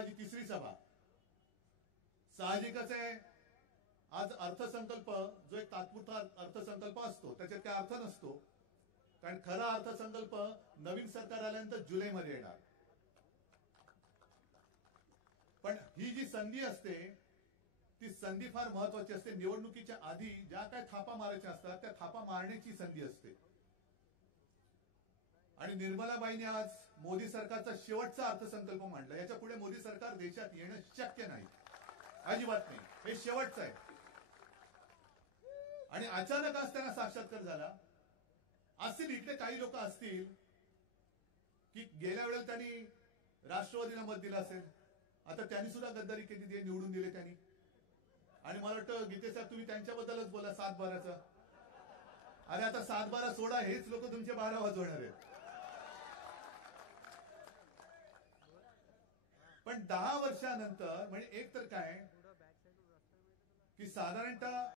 माझी तिसरी सभा. साहजिकच आहे आज अर्थसंकल्प जो एक तात्पुरता अर्थसंकल्प असतो त्याच्यात काय अर्थ नसतो, कारण खरा अर्थसंकल्प नवीन सरकार आल्यानंतर जुलैमध्ये येणार. पण ही जी संधी असते ती संधी फार महत्वाची असते. निवडणुकीच्या आधी ज्या काय थापा मारायच्या असतात त्या थापा मारण्याची संधी असते. आणि निर्मलाबाईंनी आज मोदी सरकारचा शेवटचा अर्थसंकल्प मांडला. याच्या पुढे मोदी सरकार देशात येणं शक्य नाही, अजिबात नाही. हे शेवटचं आहे. आणि अचानक आज त्यांना साक्षात्कार झाला. असतील इकडे काही लोक असतील की गेल्या वेळेला त्यांनी राष्ट्रवादीला मत दिलं असेल, आता त्यांनी सुद्धा गद्दारी केली, निवडून दिले त्यांनी. आणि मला वाटतं गीते साहेब तुम्ही त्यांच्याबद्दलच बोला 7-12चा. अरे आता 7-12 सोडा, हेच लोक तुमचे 12 वाजवणार आहेत. पण 10 वर्षानंतर म्हणजे एक तर काय की साधारणतः